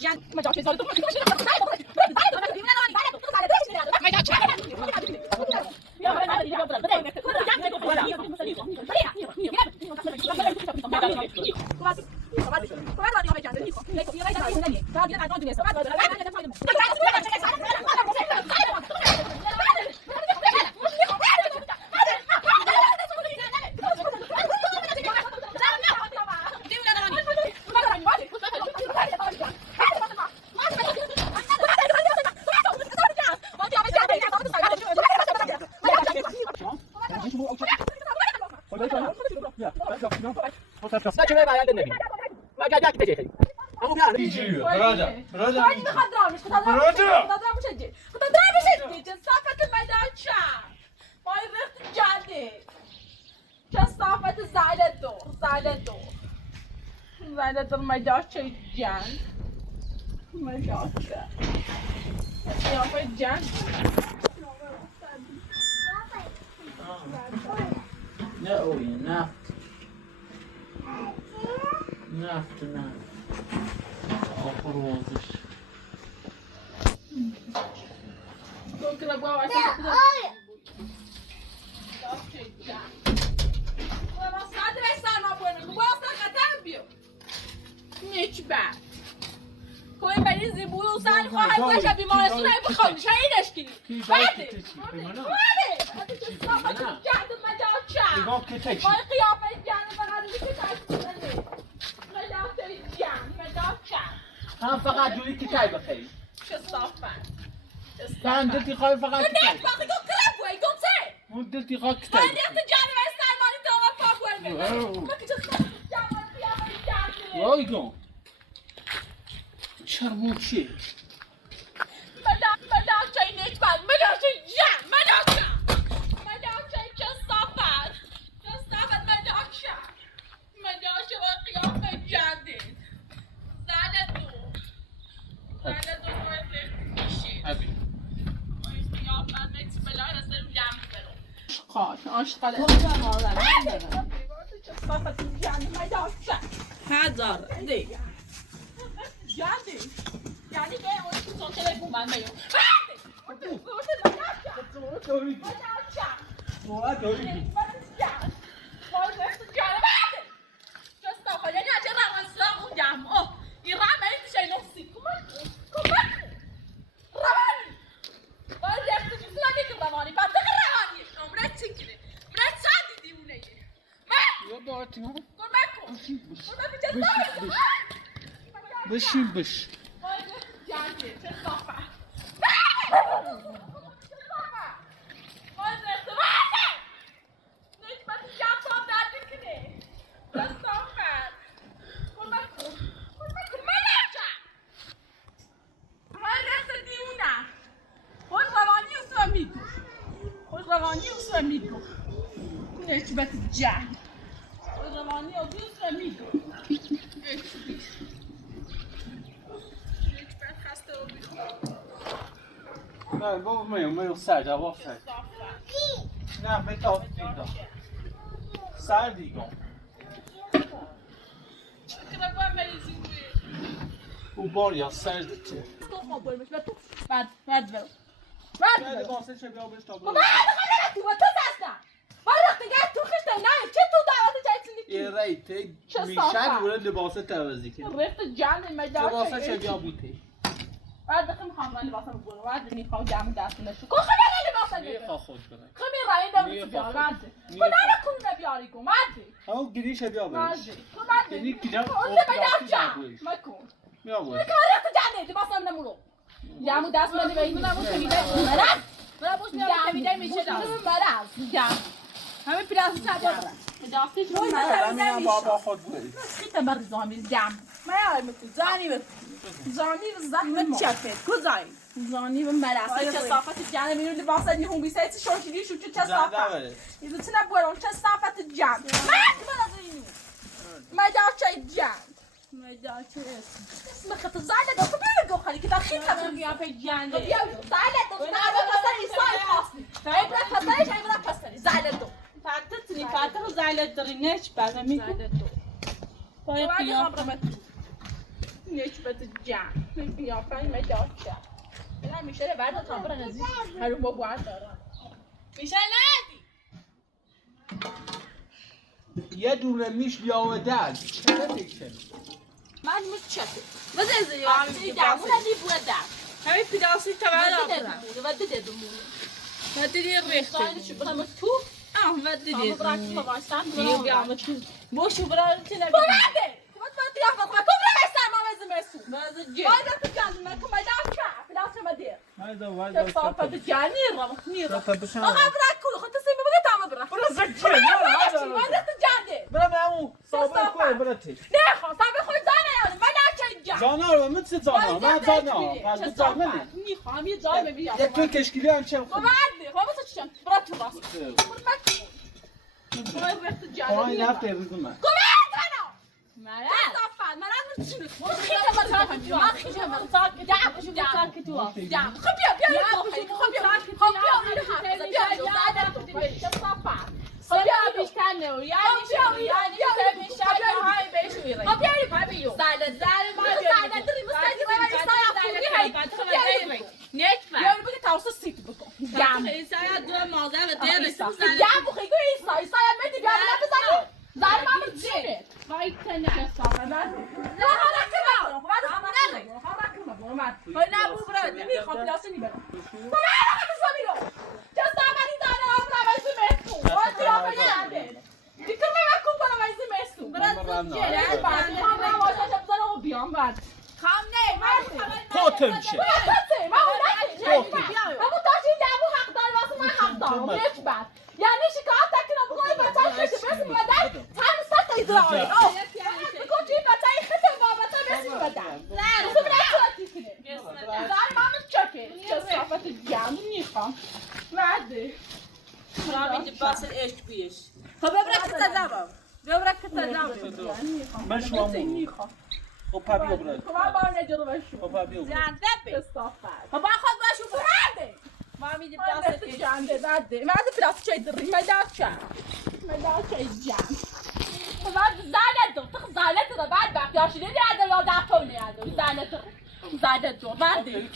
جان ما جاش زاد ما جاش جان ما جاش يا جان نه اوی نفت نفت آخر وازش بكره بابا هیچ بعد کوی مریضی بود و سر خواهد باشه بیمارستون های بخوادش های اینش کنی بعده نگاه که تکی بای قیافه جنه فقط میشه تشکیلنه مدافعی جن مدافع هم فقط جوری که تای بخیری چه صافن من دلتی خواهی فقط که تای نیت باقی گو کلب بوی گو ته من دلتی خواهی که تای من نیت جنه و سلمانی تو و پا بوی بگم من که چه صافن جنه قیافه جنه وای گم چرمون چیه؟ مدافعی نیت بل مدافعی جن مدافعی چه صافن مدافع و قیافه جنه زنه دو باید میشی قیافه نیت بلای رسیم جمع برو خواهد آشقاله چه صافن جنه مدافع هزار دیگه جدی یعنی به اون که تو تلفن من میام بشین بش نه بابا میام سر جواب سر نه بتاف دیگه سر دیگه او بار یا سر دیگه بعد واسه چه بیا بهش تابلو یه رایت میشن وره لباس توازی کنه رفت جان مدار لباس چه بیا بوده بعد دخم خانم لباسم بگو بعد میخوام جمع دست نشو کو خدا لباسم میخوا خود کنه خمی رای نمیشه بیار بعد کدام کنه بیاری کو بعد ها گریش بیا بهش یعنی کجا اون مکن بیا بهش کاری تو جان لباسم نمورو جمع دست من میگم مرض میاد میشه مرض جمع همه پلاس چابا مدافع شو همین بابا خود بود خیلی بر زامین جمع ما یادم زانی و زحمت چپه کجای زانی و مراسم چه صافت جان میرون لباس نیهم بیسایت شورشیدی شو چه صافت یه تو نبودم چه صافت جان من از اینو مدافع جان مدافع اسم خط زاله دو بگو خالی که داخل خبر میام به جان بیا زاله دو نه پسری سال خاصی فایبر پسری فایبر پسری زاله دو فاتتني فاتها زعلت دريناش بعد ميكو طيب يا نسبت جمع قیافه مداد شد بلا میشه بعد تا برن از هر ما باید دارم میشه ندی یه دونه میش لیاودن چه دیگه من متشکر وزن زیادی دامون دی بوده همین پیداسی تبعه دارم وده دمون وده دی ریخته شو برام تو وده دی برام واسان برام بیام تو بوشو برام تلفن بوده ما تیافت ما کبر هستم ما وزن مسو وزن جی وایدا تو جان ما کم دام چه پیداسی ما دی وایدا صافت جانی رام نیر صافت بشن آقا برا کل خود تسمی بگه تام برا برا زکه نه وایدا تو جانی برا مامو صابر کوی برا تی نه خواستم به خود زنه یاد من چه جان زانا رو من چه زانا من زانا بعد زانا میخوام یه جای ببینم یک تو کشکیلی هم چه خب بعد خب واسه چیشم برا تو راست برو رفت جان آی نفت روز من مرد صافن مرد چی خیلی ما خیلی ما ساکت دعم شو ساکت تو دعم خب بیا خب بیا صافن خب بیشتر نه یعنی بیشتر های بهش میره خب بیا سعادت ما سعادت یا بگه توسط سیت بکن دعم سعادت دو مازه و دیگه دعم بخیگو ایسا مدی بیا بزنی زار ما چیه وای تنه صافن نه حالا کنم های نبو برد میخوام لاسه نیبرم چه سامانی داره آمرا ویزی میسو وای قیافه نده دیگر میمکن کنم ویزی میسو برد جلال بعد هم واسه بزنم و بیام بعد خام نه من پاتم شه من تاشی دمو حق دار واسه من حق دارم یک بعد یعنی شکایت نکنم بگوی بچه خیلی بسی میبدن تن سخت ایزرائیل بگو چی بچه خیلی بابتا بسی میبدن نه تو برای کنه زن مامش چکه چه صافت جمعی میخوام وعده رابطه باصل ايش بيش خب ببرک تدابم ببرک تدابم من شما میخوام خب پابیو برد خب من با نجرو بشو خب پابیو برد زنده بي صافت خب من خود بشو برده مامي باصل باصل جنده بعده من از پلاس چه دری مدار چه جان بعد زالت دو تخ زالت دو بعد وقت یاشی نیاده یا دفعه نیاده زالت دو بعده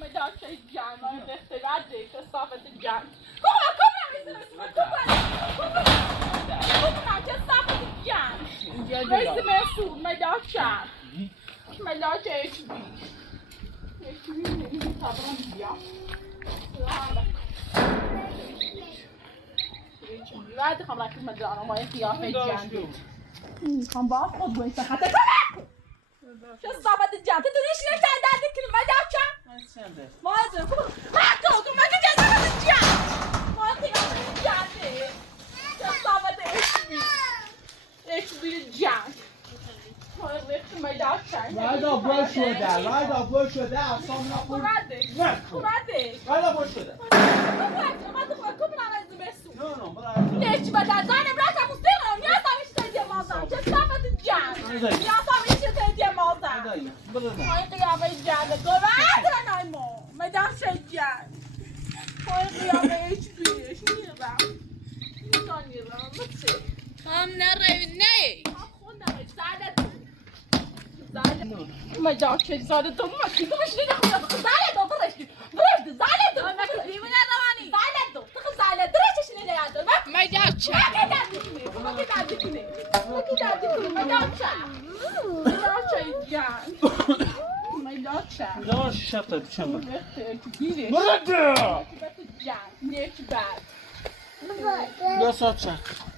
مدار چه جان من بخته بعده که صافت جان کوبا چه صافت جان ویس مسود مدار چه مدار چه ایش بی بعد خم رفتیم مدرسه ما قیافه جنگی میخوام با خود باید حتی چه صافت جنگ تو نیش چند درد کنیم و جاچم ما از حتی تو مگه چه صافت جنگ ما قیافه جنگی چه صافت اشبی جنگ ما رفتیم مدرسه وایدا برد شده اصلا نخور وایدا برد شده نه برای ليش بدل زين براك مستمر يا صاحبي تدي مازن چه صافت جان يا صاحبي تدي مازن هاي قيافه جان قوات نايمو مدام شجان هاي قيافه ايش بيش نيرا نيرا متسي هم نريني اخونا زادت مدام شج زادت ما كنت مش ناخذ زادت برشت زادت ما كنتي من رواني زادت زادت درش شنو يا ما جاتش لا شفت بشم لا صوت شك